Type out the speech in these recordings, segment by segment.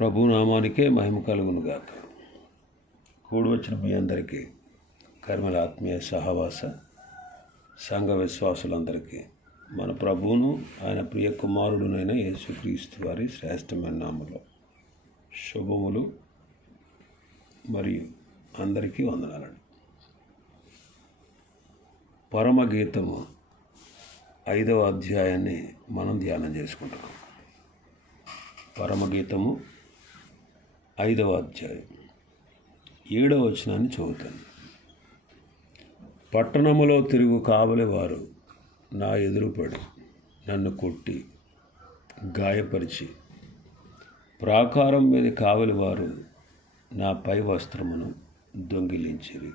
ప్రభు నామానికే మహిమ కలుగును గాక కూడి వచ్చిన మీ అందరికీ కర్మల ఆత్మీయ సహవాస సంఘ విశ్వాసులందరికీ మన ప్రభువును ఆయన ప్రియ కుమారుడునైన యేసుక్రీస్తు వారి శ్రేష్టమైన నామలో శుభములు మరియు అందరికీ వందనాలండి. పరమగీతము ఐదవ అధ్యాయాన్ని మనం ధ్యానం చేసుకుంటున్నాం. పరమగీతము ఐదవ అధ్యాయం. ఏడవ వచనాన్ని చదువుతాను. పట్టణములో తిరుగు కావలి వారు నా ఎదురుపడి నన్ను కొట్టి గాయపరిచి ప్రాకారం మీద కావలి వారు నా పై వస్త్రమును దొంగిలించిరి.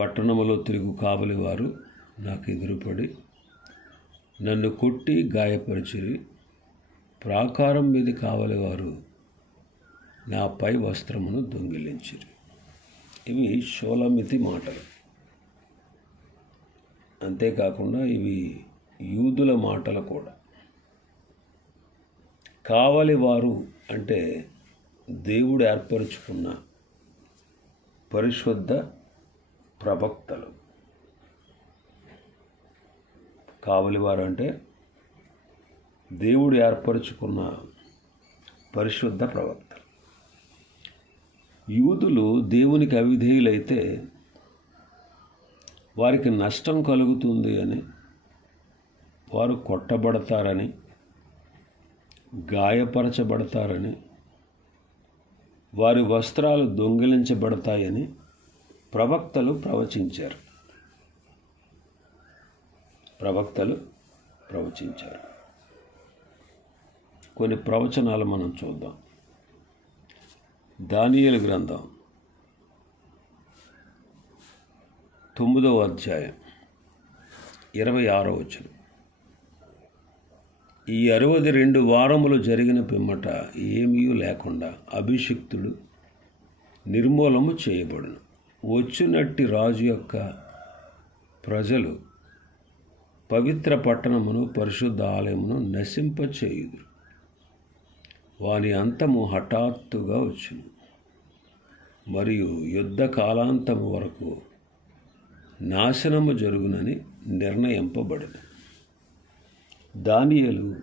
పట్టణములో తిరుగు కావలి వారు నాకు ఎదురుపడి నన్ను కొట్టి గాయపరిచిరి. ప్రాకారం మీద కావలివారు నా పై వస్త్రమును దొంగిలించిరి. ఇవి షోలమితి మాటలు. అంతేకాకుండా ఇవి యూదుల మాటలు కూడా. కావలి వారు అంటే దేవుడు ఏర్పరచుకున్న పరిశుద్ధ ప్రవక్తలు. కావలివారు అంటే దేవుడు ఏర్పరచుకున్న పరిశుద్ధ ప్రవక్తలు యూదులు దేవునికి అవిధేయులైతే వారికి నష్టం కలుగుతుంది అని వారు కొట్టబడతారని గాయపరచబడతారని వారి వస్త్రాలు దొంగిలించబడతాయని ప్రవక్తలు ప్రవచించారు. ప్రవక్తలు ప్రవచించారు. కొన్ని ప్రవచనాలు మనం చూద్దాం. దానియలు గ్రంథం తొమ్మిదవ అధ్యాయం ఇరవై ఆరో వచ్చిన ఈ అరవది రెండు వారములు జరిగిన పిమ్మట ఏమీ లేకుండా అభిషిక్తుడు నిర్మూలము చేయబడును. వచ్చినట్టి రాజు యొక్క ప్రజలు పవిత్ర పట్టణమును పరిశుద్ధ ఆలయమును నశింపచేయుదురు. వాని అంతము హఠాత్తుగా వచ్చును. మరియు యుద్ధ కాలాంతము వరకు నాశనము జరుగునని నిర్ణయింపబడింది దానియలు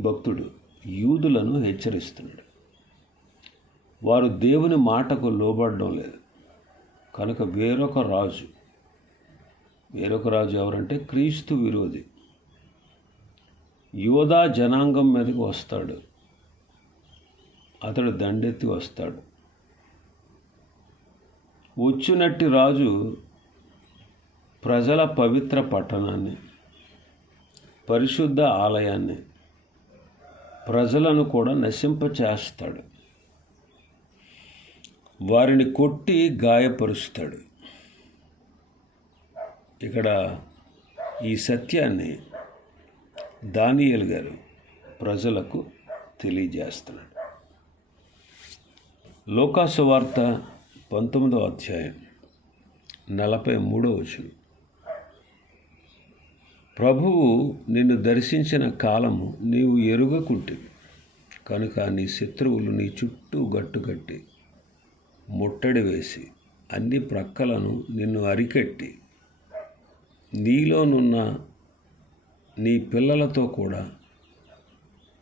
భక్తుడు యూదులను హెచ్చరిస్తున్నాడు. వారు దేవుని మాటకు లోబడడం లేదు. కనుక వేరొక రాజు వేరొక రాజు ఎవరంటే క్రీస్తు విరోధి. యోధా జనాంగం మీదకి వస్తాడు. అతడు దండెత్తి వస్తాడు. వచ్చినట్టి రాజు ప్రజల పవిత్ర పట్టణాన్ని పరిశుద్ధ ఆలయాన్ని ప్రజలను కూడా నశింపచేస్తాడు. వారిని కొట్టి గాయపరుస్తాడు. ఇక్కడ ఈ సత్యాన్ని దానియల్ గారు ప్రజలకు తెలియజేస్తున్నాడు. లోకాసువార్త వార్త పంతొమ్మిదవ అధ్యాయం నలభై మూడో వచనం. ప్రభువు నిన్ను దర్శించిన కాలము నీవు ఎరుగకుంటివి కనుక నీ శత్రువులు నీ చుట్టూ గట్టుకట్టి ముట్టడి వేసి అన్ని ప్రక్కలను నిన్ను అరికట్టి నీలోనున్న నీ పిల్లలతో కూడా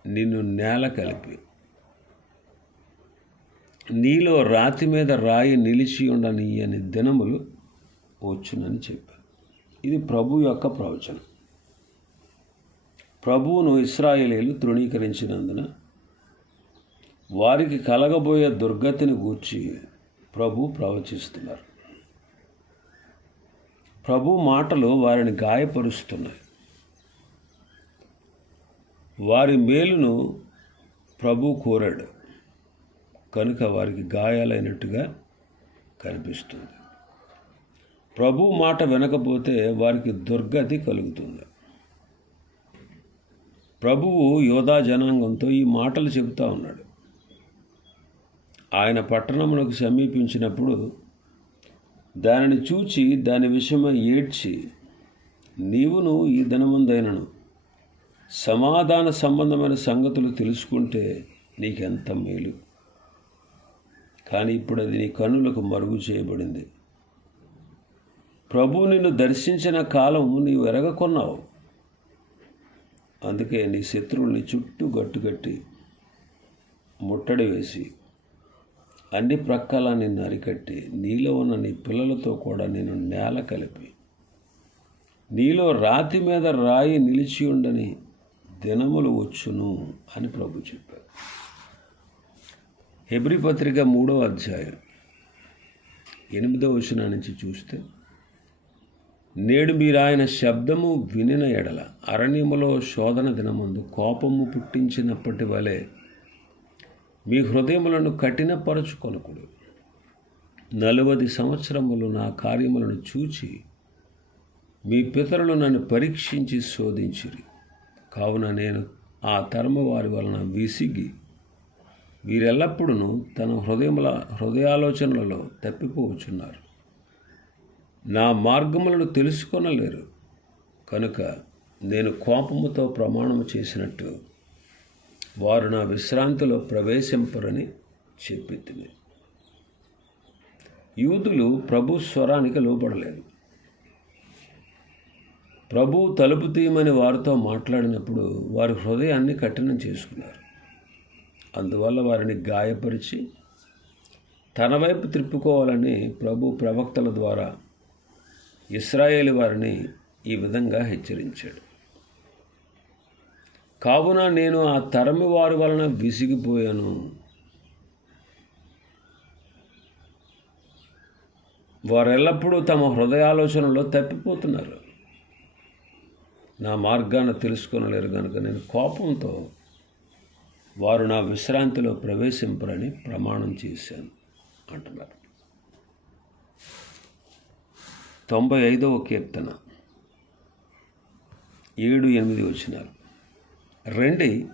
నిన్ను నేల కలిపి. నీలో రాతి మీద రాయి నిలిచి ఉండనీయని దినములు వచ్చునని చెప్పాను. ఇది ప్రభు యొక్క ప్రవచనం. ప్రభువును ఇస్రాయేలీలు తృణీకరించినందున వారికి కలగబోయే దుర్గతిని గూర్చి ప్రభు ప్రవచిస్తున్నారు. ప్రభు మాటలు వారిని గాయపరుస్తున్నాయి. వారి మేలును ప్రభు కోరాడు. కనుక వారికి గాయాలైనట్టుగా కనిపిస్తుంది. ప్రభు మాట వినకపోతే వారికి దుర్గతి కలుగుతుంది. ప్రభువు యోధా జనాంగంతో ఈ మాటలు చెబుతా ఉన్నాడు. ఆయన పట్టణమునకు సమీపించినప్పుడు దానిని చూచి దాని విషయమై ఏడ్చి నీవును ఈ ధనవందైనను సమాధాన సంబంధమైన సంగతులు తెలుసుకుంటే నీకెంత మేలు. కానీ ఇప్పుడు అది నీ కన్నులకు మరుగు చేయబడింది. ప్రభు నిన్ను దర్శించిన కాలం నీవు ఎరగకొన్నావు. అందుకే నీ శత్రువుల్ని చుట్టూ గట్టుకట్టి ముట్టడి వేసి అన్ని ప్రక్కల నిన్ను అరికట్టి నీలో ఉన్న నీ పిల్లలతో కూడా నేను నేల కలిపి నీలో రాతి మీద రాయి నిలిచి ఉండని దినములు వచ్చును అని ప్రభు చెప్పారు హెబ్రి పత్రిక మూడో అధ్యాయం ఎనిమిదో వచనం నుంచి చూస్తే నేడు మీరు ఆయన శబ్దము వినిన ఎడల అరణ్యములో శోధన దినమందు కోపము పుట్టించినప్పటి వలె మీ హృదయములను కఠినపరచుకొనకుడు. నలువది సంవత్సరములు నా కార్యములను చూచి మీ పితరులు నన్ను పరీక్షించి శోధించిరి. కావున నేను ఆ తరము వారి వలన విసిగి వీరెల్లప్పుడూ తన హృదయముల హృదయాలోచనలలో తప్పిపోవచ్చున్నారు. నా మార్గములను తెలుసుకొనలేరు. కనుక నేను కోపముతో ప్రమాణము చేసినట్టు వారు నా విశ్రాంతిలో ప్రవేశింపరని చెప్పింది యూదులు ప్రభు స్వరానికి లోపడలేదు ప్రభు తలుపు తీయమని వారితో మాట్లాడినప్పుడు వారి హృదయాన్ని కఠినం చేసుకున్నారు. అందువల్ల వారిని గాయపరిచి తన వైపు త్రిప్పుకోవాలని ప్రభు ప్రవక్తల ద్వారా ఇస్రాయేల్ వారిని ఈ విధంగా హెచ్చరించాడు. కావున నేను ఆ తరమి వారి వలన విసిగిపోయాను. వారెల్లప్పుడూ తమ హృదయాలోచనలో తప్పిపోతున్నారు. నా మార్గాన్ని తెలుసుకొనలేరు కనుక నేను కోపంతో వారు నా విశ్రాంతిలో ప్రవేశింపరని ప్రమాణం చేశాను అంటున్నారు. తొంభై ఐదవ కీర్తన ఏడు ఎనిమిది వచ్చినారు రండి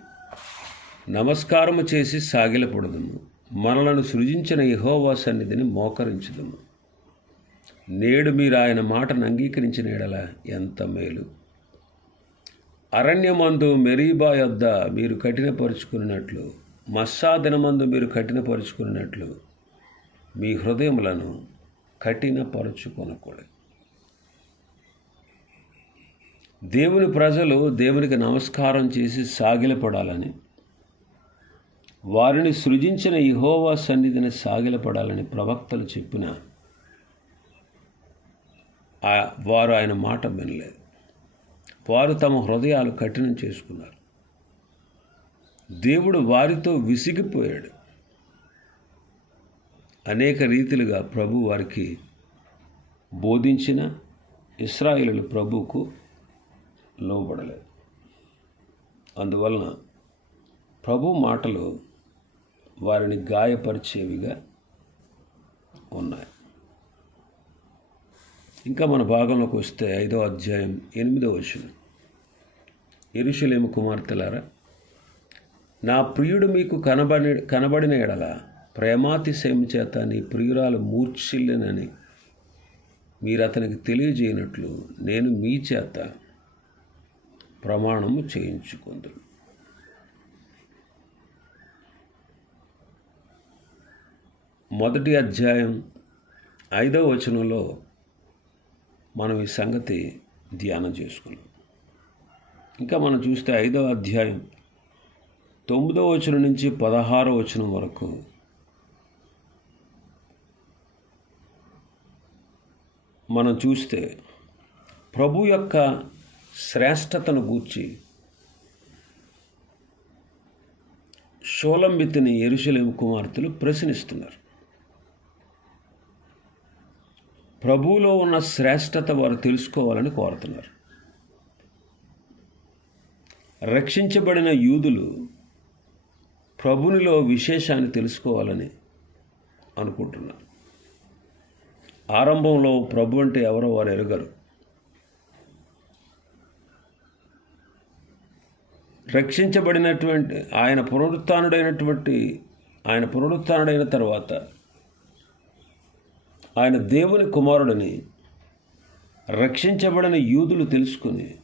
నమస్కారము చేసి సాగిలపడదుము. మనలను సృజించిన యహోవా సన్నిధిని మోకరించుదము. నేడు మీరు ఆయన మాటను అంగీకరించిన ఎడల ఎంత మేలు. అరణ్యమందు మెరీబా యొద్ద మీరు కఠినపరుచుకున్నట్లు మస్సాదినమందు మీరు కఠినపరుచుకున్నట్లు మీ హృదయములను కఠినపరుచుకొనకూడదు. దేవుని ప్రజలు దేవునికి నమస్కారం చేసి సాగిలపడాలని వారిని సృజించిన ఇహోవా సన్నిధిని సాగిలపడాలని ప్రవక్తలు చెప్పిన వారు ఆయన మాట వినలేదు. వారు తమ హృదయాలు కఠినం చేసుకున్నారు. దేవుడు వారితో విసిగిపోయాడు. అనేక రీతిలుగా ప్రభు వారికి బోధించిన ఇస్రాయిలు ప్రభువుకు లోబడలేదు. అందువలన ప్రభు మాటలు వారిని గాయపరిచేవిగా ఉన్నాయి. ఇంకా మన భాగంలోకి వస్తే ఐదో అధ్యాయం ఎనిమిదో వచనం. ఎరుషలేము కుమార్తెలారా నా ప్రియుడు మీకు కనబడి కనబడిన ఎడల ప్రేమాతిశయం చేత నీ ప్రియురాలు మూర్ఛిల్లినని మీరు అతనికి తెలియజేయనట్లు నేను మీ చేత ప్రమాణము చేయించుకుందును. మొదటి అధ్యాయం ఐదవ వచనంలో మనం ఈ సంగతి ధ్యానం చేసుకున్నాం. ఇంకా మనం చూస్తే ఐదవ అధ్యాయం తొమ్మిదో వచనం నుంచి పదహారో వచనం వరకు. మనం చూస్తే ప్రభు యొక్క శ్రేష్టతను గూర్చి షోలంబితిని ఎరుసలేము కుమార్తెలు ప్రశ్నిస్తున్నారు. ప్రభువులో ఉన్న శ్రేష్టత వారు తెలుసుకోవాలని కోరుతున్నారు. రక్షించబడిన యూదులు ప్రభునిలో విశేషాన్ని తెలుసుకోవాలని అనుకుంటున్నారు. ఆరంభంలో ప్రభు అంటే ఎవరో వారు ఎరగరు. రక్షించబడినటువంటి ఆయన పునరుత్డైనటువంటి ఆయన పునరుత్డైన తర్వాత ఆయన దేవుని కుమారుడని రక్షించబడిన యూదులు తెలుసుకుని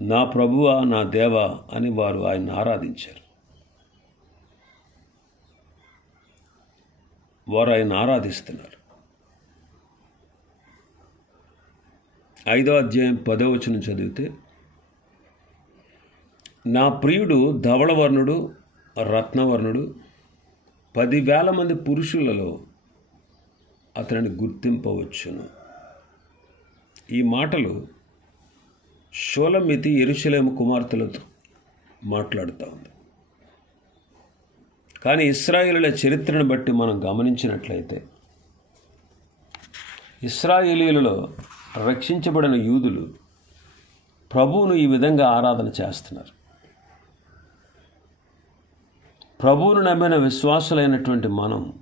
నా ప్రభువా నా దేవా అని వారు ఆయన ఆరాధించారు. వారు ఆయన ఆరాధిస్తున్నారు. ఐదో అధ్యాయం పదో వచనం చదివితే నా ప్రియుడు ధవళవర్ణుడు రత్నవర్ణుడు పదివేల మంది పురుషులలో అతనిని గుర్తింపవచ్చును. ఈ మాటలు షోలమితి ఎరుశలేము కుమార్తెలతో మాట్లాడుతూ ఉంది. కానీ ఇస్రాయేలుల చరిత్రను బట్టి మనం గమనించినట్లయితే ఇస్రాయేలీలలో రక్షించబడిన యూదులు ప్రభువును ఈ విధంగా ఆరాధన చేస్తున్నారు. ప్రభువును నమ్మిన విశ్వాసులైనటువంటి మనం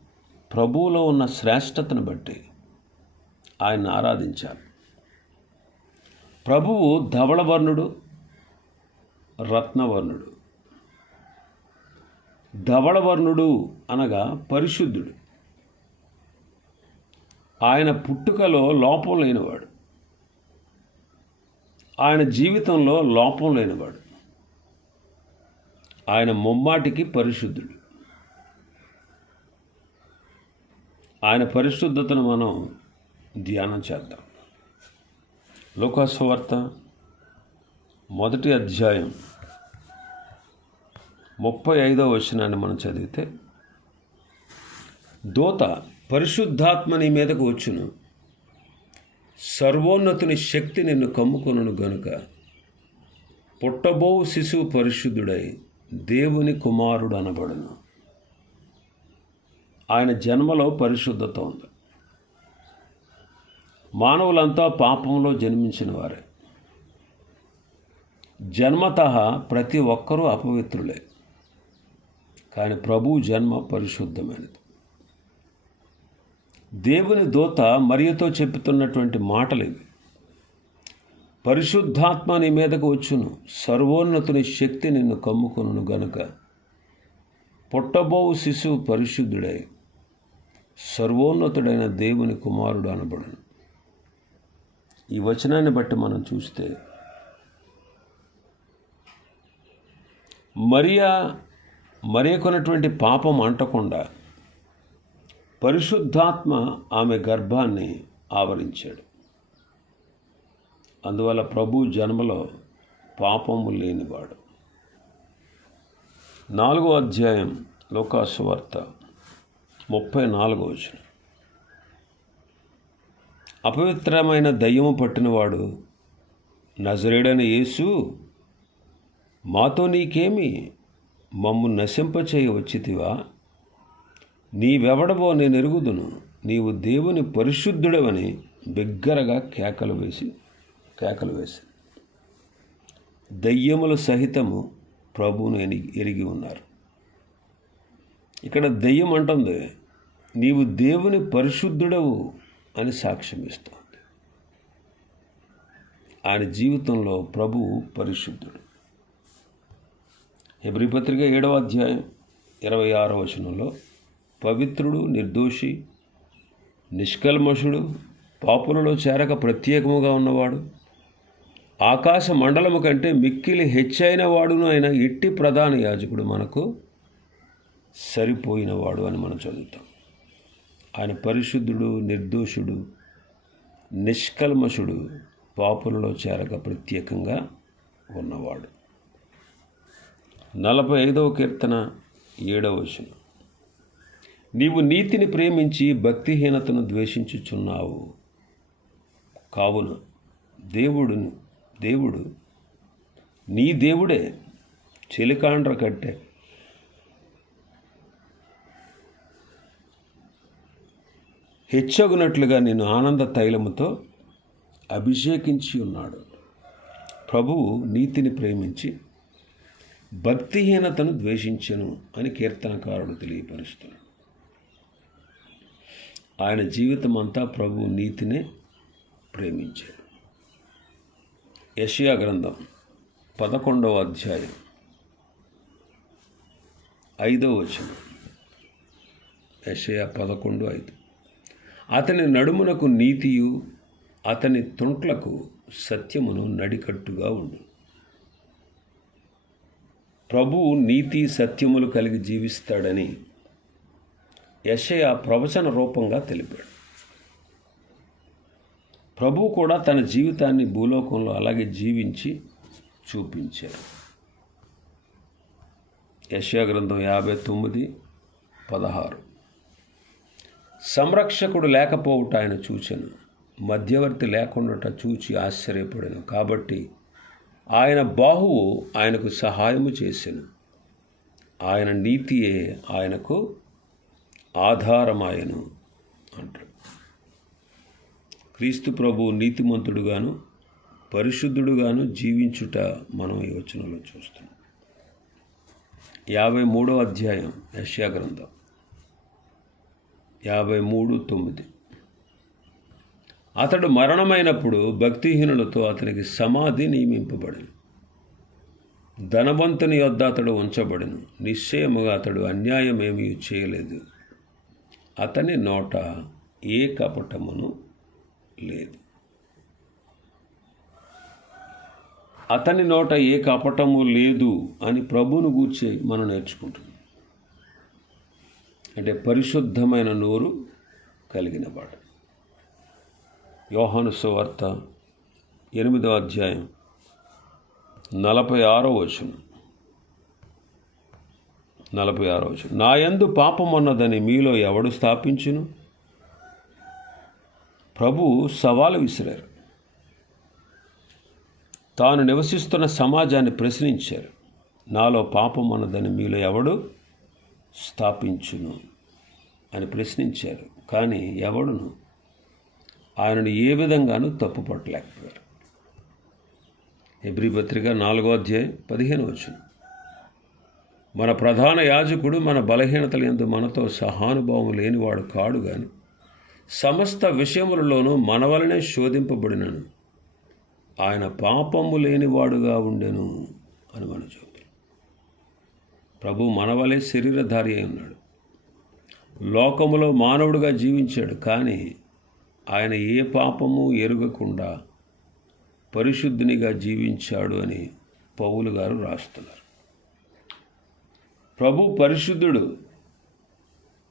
ప్రభువులో ఉన్న శ్రేష్టతను బట్టి ఆయన ఆరాధించాలి. ప్రభువు ధవళవర్ణుడు రత్నవర్ణుడు. ధవళవర్ణుడు అనగా పరిశుద్ధుడు. ఆయన పుట్టుకలో లోపం లేనివాడు. ఆయన జీవితంలో లోపం లేనివాడు. ఆయన ముమ్మాటికి పరిశుద్ధుడు. ఆయన పరిశుద్ధతను మనం ధ్యానం చేద్దాం. లోకాసువార్త మొదటి అధ్యాయం ముప్పై ఐదో వచనాన్ని మనం చదివితే దూత పరిశుద్ధాత్మ నీ మీదకు వచ్చును. సర్వోన్నతుని శక్తి నిన్ను కమ్ముకొనును గనుక. పుట్టబోవు శిశువు పరిశుద్ధుడై దేవుని కుమారుడు అనబడును. ఆయన జన్మలో పరిశుద్ధత ఉంది. మానవులంతా పాపంలో జన్మించిన వారే జన్మత ప్రతి ఒక్కరూ అపవిత్రులే. కానీ ప్రభు జన్మ పరిశుద్ధమైనది. దేవుని దూత మరియతో చెప్పుతున్నటువంటి మాటలు ఇవి పరిశుద్ధాత్మ నీ మీదకు వచ్చును. సర్వోన్నతుని శక్తి నిన్ను కమ్ముకొనును గనుక. పుట్టబోవు శిశువు పరిశుద్ధుడై సర్వోన్నతుడైన దేవుని కుమారుడు అనబడును. ఈ వచనాన్ని బట్టి మనం చూస్తే మరియా మరియకొనటువంటి పాపం అంటకుండా పరిశుద్ధాత్మ ఆమె గర్భాన్ని ఆవరించాడు. అందువల్ల ప్రభు జన్మలో పాపము లేనివాడు. నాలుగో అధ్యాయం లోకాసువార్త ముప్పై నాలుగో వచ్చిన అపవిత్రమైన దయ్యము పట్టినవాడు నజరేడని యేసు మాతో నీకేమి? మమ్ము నశింపచేయ వచ్చితివా? నీవెవడవో నేను ఎరుగుదును నీవు దేవుని పరిశుద్ధుడవని బిగ్గరగా కేకలు వేసి కేకలు వేసి. దయ్యముల సహితము ప్రభువును ఎరిగి ఎరిగి ఉన్నారు. ఇక్కడ దెయ్యం అంటుంది నీవు దేవుని పరిశుద్ధుడవు. అని సాక్ష్యం ఇస్తోంది. ఆయన జీవితంలో ప్రభువు పరిశుద్ధుడు. హెబ్రిపత్రిక ఏడవ అధ్యాయం ఇరవై ఆరో వచనంలో పవిత్రుడు నిర్దోషి నిష్కల్మషుడు పాపులలో చేరక ప్రత్యేకముగా ఉన్నవాడు ఆకాశ మండలము కంటే మిక్కిలి హెచ్చైన వాడును అయిన ఇట్టి ప్రధాన యాజకుడు మనకు సరిపోయినవాడు అని మనం చదువుతాం. ఆయన పరిశుద్ధుడు నిర్దోషుడు నిష్కల్మషుడు పాపులలో చేరక ప్రత్యేకంగా ఉన్నవాడు. నలభై ఐదవ కీర్తన ఏడవ వచనం. నీవు నీతిని ప్రేమించి భక్తిహీనతను ద్వేషించుచున్నావు. కావున దేవుడు దేవుడు నీ దేవుడే చెలికాండ్ర కట్టే హెచ్చగునట్లుగా నేను ఆనంద తైలముతో అభిషేకించి ఉన్నాడు. ప్రభువు నీతిని ప్రేమించి భక్తిహీనతను ద్వేషించను అని కీర్తనకారుడు తెలియపరుస్తున్నాడు. ఆయన జీవితం అంతా ప్రభు నీతినే ప్రేమించాడు. యషియా గ్రంథం పదకొండవ అధ్యాయం ఐదవ వచనం. యషయా పదకొండు ఐదు. అతని నడుమునకు నీతియు అతని తుంట్లకు సత్యమును నడికట్టుగా ఉండు. ప్రభువు నీతి సత్యములు కలిగి జీవిస్తాడని యశయ ప్రవచన రూపంగా తెలిపాడు. ప్రభువు కూడా తన జీవితాన్ని భూలోకంలో అలాగే జీవించి చూపించారు యశా గ్రంథం యాభై తొమ్మిది పదహారు. సంరక్షకుడు లేకపోవుట ఆయన చూచెను. మధ్యవర్తి లేకుండా చూచి ఆశ్చర్యపడను. కాబట్టి ఆయన బాహువు ఆయనకు సహాయము చేసెను. ఆయన నీతియే ఆయనకు ఆధారమాయను అంటాడు క్రీస్తు ప్రభు నీతిమంతుడుగాను పరిశుద్ధుడుగాను జీవించుట మనం ఈ వచనంలో చూస్తున్నాం. యాభై మూడో అధ్యాయం యశ్యా గ్రంథం. యాభై మూడు తొమ్మిది. అతడు మరణమైనప్పుడు భక్తిహీనులతో అతనికి సమాధి నియమింపబడింది ధనవంతుని యొద్ద అతడు ఉంచబడను. నిశ్చయముగా అతడు అన్యాయం ఏమీ చేయలేదు. అతని నోట ఏ కపటమును లేదు. అతని నోట ఏ కపటము లేదు అని ప్రభువును గూర్చి మనం నేర్చుకుంటున్నాం. అంటే పరిశుద్ధమైన నోరు కలిగినవాడు యోహాను సువార్త ఎనిమిదో అధ్యాయం నలభై ఆరో వచనం. నలభై ఆరో వచనం. నా యందు పాపం ఉన్నదని మీలో ఎవడు స్థాపించును? ప్రభు సవాలు విసిరారు. తాను నివసిస్తున్న సమాజాన్ని ప్రశ్నించారు. నాలో పాపం అన్నదని మీలో ఎవడు స్థాపించును అని ప్రశ్నించారు. కానీ ఎవడును? ఆయనను ఏ విధంగానూ తప్పుపట్టలేకపోయారు. ఎబ్రి పత్రిక నాలుగో అధ్యాయం పదిహేను వచ్చును మన ప్రధాన యాజకుడు మన బలహీనతల ఎందు మనతో సహానుభావం లేనివాడు కాడు గాని సమస్త విషయములలోనూ మన వలనే శోధింపబడినను. ఆయన పాపము లేనివాడుగా ఉండెను అని మనం ప్రభు మనవలే శరీరధారి అయి ఉన్నాడు. లోకములో మానవుడిగా జీవించాడు కానీ ఆయన ఏ పాపము ఎరుగకుండా పరిశుద్ధునిగా జీవించాడు అని పౌలు గారు రాస్తున్నారు. ప్రభు పరిశుద్ధుడు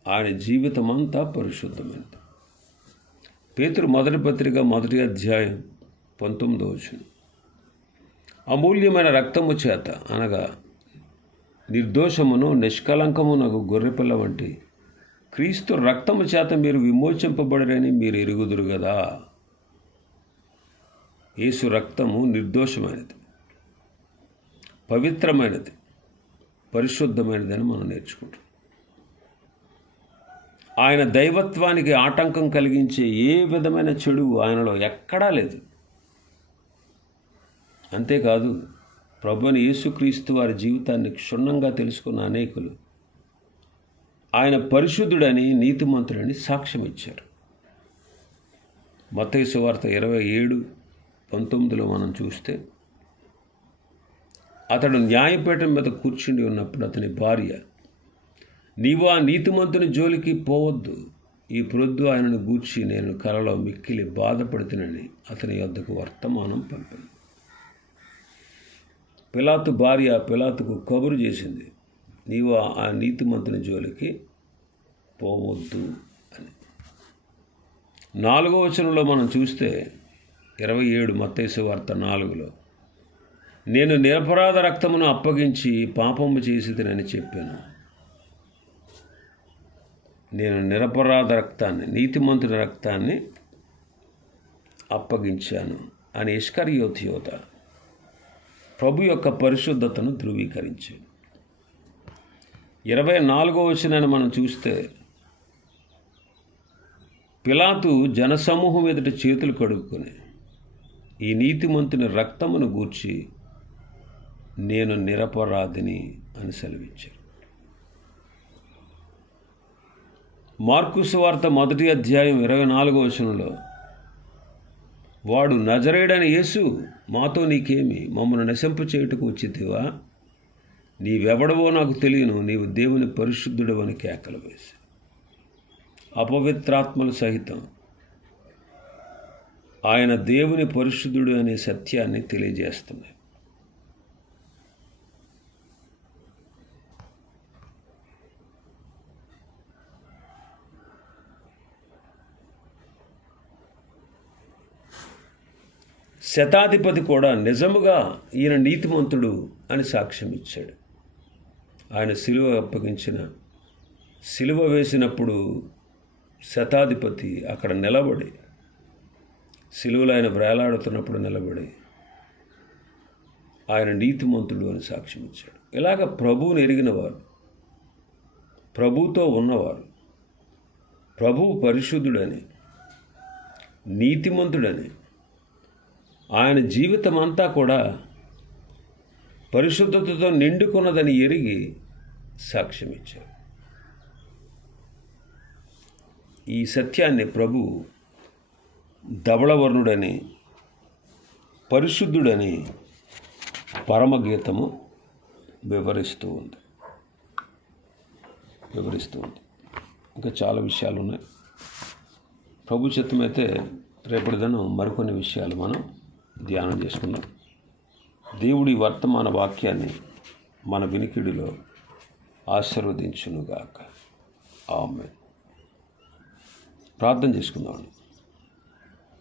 ఆయన జీవితమంతా పరిశుద్ధమైనది. పేతురు మొదటి పత్రిక మొదటి అధ్యాయం పంతొమ్మిదో వచ్చిన అమూల్యమైన రక్తము చేత అనగా నిర్దోషమును నిష్కలంకమునకు గొర్రెపిల్ల వంటి క్రీస్తు రక్తము చేత మీరు విమోచింపబడరని మీరు ఎరుగుదురు కదా యేసు రక్తము నిర్దోషమైనది పవిత్రమైనది పరిశుద్ధమైనదని మనం నేర్చుకుంటాం ఆయన దైవత్వానికి ఆటంకం కలిగించే ఏ విధమైన చెడు ఆయనలో ఎక్కడా లేదు. అంతేకాదు ప్రభుని యేసుక్రీస్తు వారి జీవితాన్ని క్షుణ్ణంగా తెలుసుకున్న అనేకులు ఆయన పరిశుద్ధుడని నీతిమంతుడని సాక్ష్యం ఇచ్చారు. మతేసు వార్త ఇరవై ఏడు పంతొమ్మిదిలో మనం చూస్తే అతడు న్యాయపీఠం మీద కూర్చుండి ఉన్నప్పుడు అతని భార్య నీవు ఆ నీతిమంతుని జోలికి పోవద్దు ఈ ప్రొద్దు ఆయనను గూర్చి నేను కలలో మిక్కిలి బాధపడుతునని అతని వద్దకు వర్తమానం పంపింది. పిలాతు భార్య పిలాతుకు కబురు చేసింది. నీవు ఆ నీతిమంతుని జోలికి పోవద్దు అని. నాలుగో వచనంలో మనం చూస్తే ఇరవై ఏడు మత్తైసు వార్త నాలుగులో నేను నిరపరాధ రక్తమును అప్పగించి పాపము చేసేదినని చెప్పాను. నేను నిరపరాధ రక్తాన్ని నీతిమంతుడి రక్తాన్ని అప్పగించాను అని ఇష్కర్యోతియోత ప్రభు యొక్క పరిశుద్ధతను ధృవీకరించాడు. ఇరవై నాలుగో వచనాన్ని మనం చూస్తే పిలాతు జనసమూహం ఎదుట చేతులు కడుక్కొని ఈ నీతిమంతుని రక్తమును గూర్చి నేను నిరపరాధిని అని సెలవించాను మార్కుసు వార్త మొదటి అధ్యాయం ఇరవై నాలుగో వచనంలో వాడు నజరేడని యేసు మాతో నీకేమి? మమ్మల్ని నశింప చేయుటకు వచ్చితివా? నీవెవడవో నాకు తెలియను నీవు దేవుని పరిశుద్ధుడవని కేకలు వేసి. అపవిత్రాత్మలు సహితం ఆయన దేవుని పరిశుద్ధుడు అనే సత్యాన్ని తెలియజేస్తున్నాయి. శతాధిపతి కూడా నిజముగా ఈయన నీతిమంతుడు అని సాక్ష్యం ఇచ్చాడు. ఆయన సిలువ అప్పగించిన సిలువ వేసినప్పుడు శతాధిపతి అక్కడ నిలబడి సిలువలు ఆయన వేలాడుతున్నప్పుడు నిలబడి ఆయన నీతిమంతుడు అని సాక్ష్యం ఇచ్చాడు. ఇలాగ ప్రభువుని ఎరిగిన వారు ప్రభుతో ఉన్నవారు ప్రభువు పరిశుద్ధుడని నీతిమంతుడని ఆయన జీవితం అంతా కూడా పరిశుద్ధతతో నిండుకున్నదని ఎరిగి సాక్ష్యం ఇచ్చారు ఈ సత్యాన్ని ప్రభు ధవళవర్ణుడని పరిశుద్ధుడని పరమగీతము వివరిస్తూ ఉంది. వివరిస్తూ ఉంది. ఇంకా చాలా విషయాలు ఉన్నాయి ప్రభు చిత్తమైతే రేపటిదనం మరికొన్ని విషయాలు మనం ధ్యానం చేసుకుందాం. దేవుడి వర్తమాన వాక్యాన్ని మన వినికిడిలో ఆశీర్వదించునుగాక. ఆమె ప్రార్థన చేసుకుందాం